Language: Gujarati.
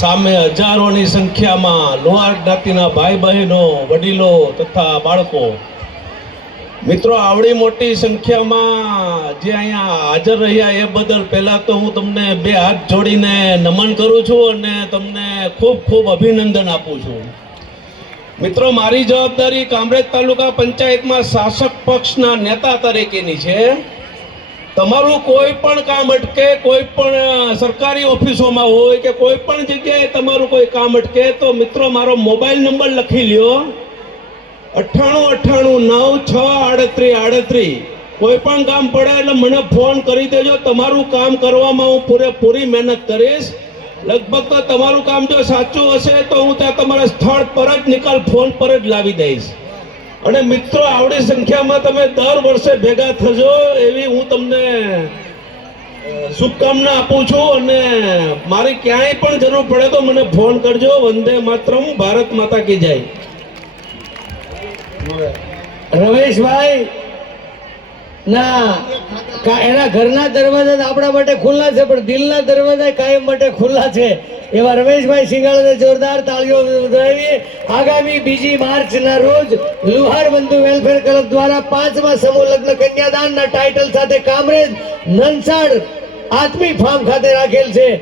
સામે હજારોની સંખ્યામાં લોહાર જ્ઞાતિના ભાઈ બહેનો, વડીલો તથા બાળકો, મિત્રો આવડી મોટી સંખ્યામાં જે અહીંયા હાજર રહ્યા એ બદલ પહેલા તો હું તમને બે હાથ જોડીને નમન કરું છું અને તમને ખૂબ ખૂબ અભિનંદન આપું છું. મિત્રો, મારી જવાબદારી કામરેજ તાલુકા પંચાયતમાં શાસક પક્ષના નેતા તરીકેની છે. તમારું કોઈ પણ કામ અટકે, કોઈ પણ સરકારી ઓફિસોમાં હોય કે કોઈ પણ જગ્યાએ તમારું કોઈ કામ અટકે તો મિત્રો મારો મોબાઈલ નંબર લખી લ્યો, 9898963838. કોઈ પણ કામ પડે એટલે મને ફોન કરી દેજો. તમારું કામ કરવામાં હું પૂરેપૂરી મહેનત કરીશ. લગભગ તો તમારું કામ જો સાચું હશે તો હું ત્યાં તમારા સ્થળ પર જ નિકાલ ફોન પર જ લાવી દઈશ. અને મિત્રો, આવડી સંખ્યામાં તમે દર વર્ષે ભેગા થજો એવી હું તમને શુભકામના આપું છું. અને મારી ક્યાંય પણ જરૂર પડે તો મને ફોન કરજો. વંદે માતરમ, ભારત માતા કી જય. રમેશભાઈ ના એના ઘરના દરવાજા આપણા માટે ખુલ્લા છે, પણ દિલના દરવાજા કાયમ માટે ખુલ્લા છે. એવા રમેશભાઈ સિંગાળાને જોરદાર તાળીઓ વધાવી. આગામી 2 માર્ચના રોજ લુહાર બંધુ વેલફેર ક્લબ દ્વારા 5મા સમૂહ લગ્ન કન્યાદાનના ટાઇટલ સાથે કામરેજ નનસાડ આત્મી ફાર્મ ખાતે રાખેલ છે.